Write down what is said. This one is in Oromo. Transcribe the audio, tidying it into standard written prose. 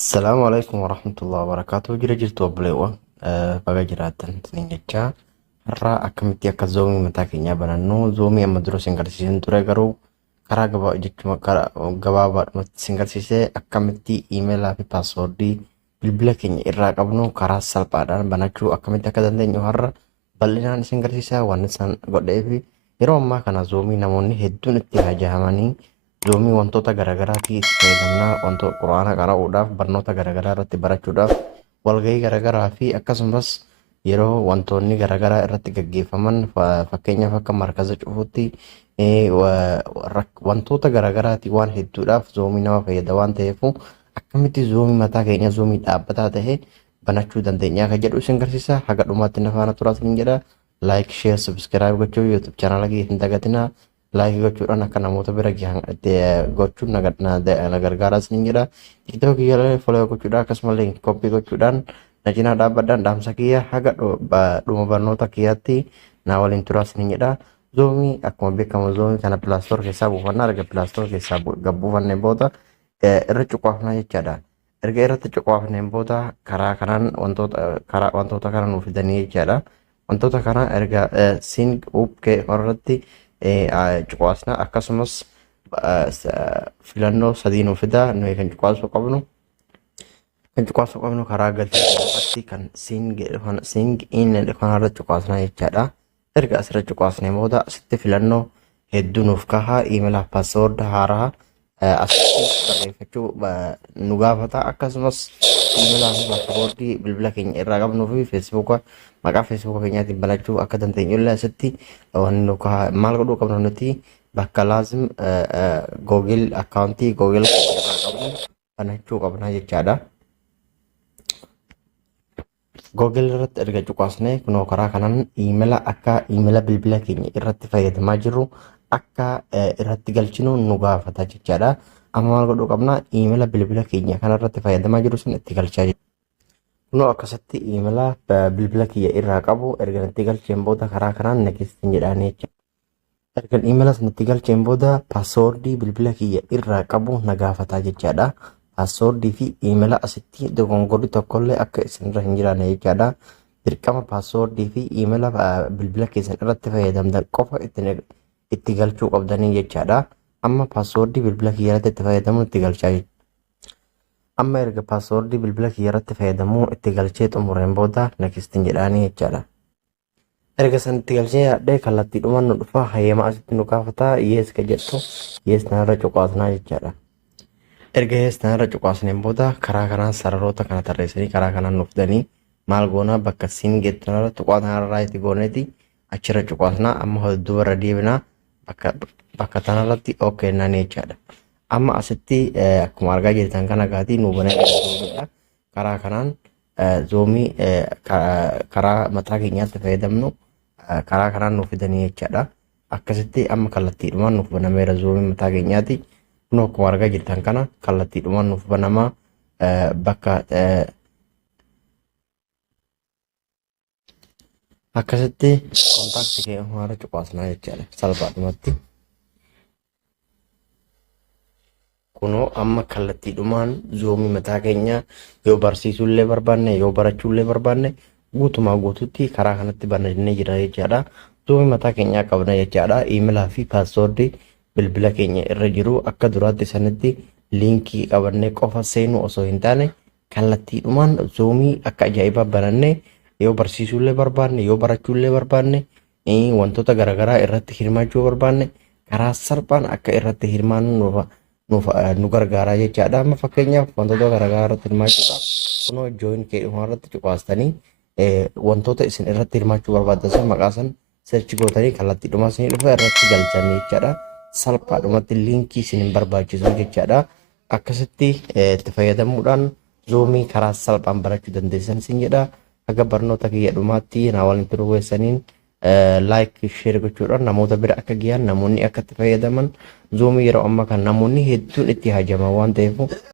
السلام عليكم ورحمة الله وبركاته. جرى جرتو بليوة بقى جراتن سنجتشا har'a akkamitti akka zoomii mataa keenyaa banannu zoomii amma dura sin garsiisan ture garuu karaa gabaabaadhumatti sin garsiisee akkamitti iimeelaa fi paaswoordii bilbila keenya irraa qabnu karaa salphaadhaan banachuu akkamitti akka dandeenyu har'a bal'inaan isin garsiisaa waan isaan godhee fi yeroo ammaa kana zoomii namoonni hedduun itti fayyadamanii zoomii wantoota garaagaraatti itti fayyadamnaa wantoota quraana qara'uudhaaf barnoota garaagaraa irratti barachuudhaaf walgahii garaagaraa fi akkasumas yeroo wantoonni garaagaraa irratti gaggeeffaman fakkeenyaaf akka markaza cufuutti wantoota garaagaraati waan hedduudhaaf zoomii nama fayyada waan ta'eef akkamitti zoomii mataa keenya zoomii dhaabbataa ta'e banachuu dandeenya akka jedhu isin garsiisa. Haga dhumaatti na faana turaa isin jedha. Like, share, subscribe gochuu YouTube channel kee hin dagatinaa. Like gochuudhaan akka namoota bira gochuun na gargaara isin jedha. TikTok kiyya follow gochuudhaan akkasumallee copy gochuudhaan na cinaa dhaabbadhaan dhaamsa kiyya haga dhuma barnoota kiyyaatti na waliin turaa isin jedha. Zoomii akkuma beekamu zoomii kana Play Store keessaa buufannaa erga Play Store keessaa buufannee booda irra cuqaafnaa jechaadha. Erga irratti cuqaafneen booda karaa kanaan wantoota kana nuuf fidanii jechaadha. Wantoota kana erga sing up irratti cuqaasna akkasumas filannoo sadii nuuf fida. Nuyi kan cuqaasuu qabnu karaa galtee kan sing in kanarra cuqaasnaa jechaadha. Erga asirra cuqaasnee booda asitti filannoo hedduu nuuf kahaa iimeelaa paaswoord haaraa asitti barreeffachuu nu gaafata. Akkasumas iimeelaa fi paaswoordii bilbila keenya irraa qabnuu fi feesbuuka maqaa feesbuuka keenyaatiin banachuu akka dandeenyu illee asitti maal godhuu qabnu nuti bakka laazim googil akkaawuntii googil irraa qabnu banachuu qabna jechaadha. Google irratti erga cuqaasnee kunoo karaa kanaan iimeela akka iimeela bilbila keenya irratti fayyadamaa jirru akka irratti galchinu nu gaafata jechaadha. Amma maal godhuu qabna iimeela bilbila keenya kana irratti fayyadamaa jirru sun itti galchaa jirra. Kunoo akkasitti iimeela bilbila kiyya irraa qabu erga itti galcheen booda karaa kanaan next jedhaanii jechuudha. Erga iimeela sun itti galcheen booda paaswoordii bilbila kiyya irraa qabu na gaafata jechaadha. Paaswoordii fi iimeela asitti dogongorri tokkollee akka isinirra hin jiraanne jechaadha. Dirqama paaswoordii fi iimeela bilbila keessan irratti fayyadamtan qofa itti galchuu qabdanii jechaadha. Amma paaswoordii bilbila kiyya irratti itti fayyadamuun itti galchaa jechuudha. Amma erga paaswoordii bilbila kiyya irratti fayyadamuu itti galchee xumureen booda next jedhaanii jechaadha. Erga san itti galchee yaadhee kallattiidhumaan nu dhufa hayyama asitti nu gaafata yes ka jettu yes narra cuqaasnaa jechaadha. Erga heestaan cuqaasneen booda karaa kanaan sararoota kana tarreessanii karaa kanaan nuuf fidanii maal goonaa bakka siin geettunarra tuqaataan irraa itti gooneeti achirra cuqaasnaa. Amma hedduu irra deebinaa bakka tanarratti ok naan jechaadha. Amma asitti akkuma argaa jirtan kana gaatii nu banee karaa kanaan zoomii karaa mataa keenyaatti fayyadamnu karaa kanaan nuuf fidanii jechaadha. Akkasitti amma kallattiidhumaan nuuf banameera zoomii mataa keenyaatti. Kunoo akkuma argaa jirtan kana kallattiidhumaan nuuf banamaa bakka akkasitti kontaaktii keenya hundarra cuqaasnaa jechaadha salphaadhumatti. Kunoo amma kallattiidhumaan zoomii mataa keenya yoo barsiisuullee barbaanne yoo barachuullee barbaanne guutumaa guututti karaa kanatti banannee jira jechaadha. Zoomii mataa keenyaa qabna jechaadha. Iimeelaa fi paaswoordii bilbila keenya irra jiru akka duraatti sanitti liinkii qabannee qofa seenu osoo hin taane kallattiidhumaan zoomii akka ajaa'ibaa banannee yoo barsiisuullee barbaanne yoo barachuullee barbaanne wantoota garaagaraa irratti hirmaachuu barbaanne karaa salphaan akka irratti hirmaannu nu gargaara jechaadha. Amma fakkeenyaaf wantoota garaagaraa irratti hirmaachuudhaaf kunoo join keedhuma irratti cuqaastanii wantoota isin irratti hirmaachuu barbaadan maqaa san search gootanii kallattiidhumaa isin dhufa irratti galchanii jechaadha. Salphaadhumatti liinkii isin hin barbaachisu jechaadha. Akkasitti itti fayyadamuudhaan zoomii karaa salphaan barachuu dandeessan isin jedha. Haga barnoota kiyya dhumaatti na waliin turuu keessaniin like share gochuudhaan namoota bira akka gahan namoonni akka itti fayyadaman zoomii yeroo ammaa kan namoonni hedduun itti hajaman waan ta'eef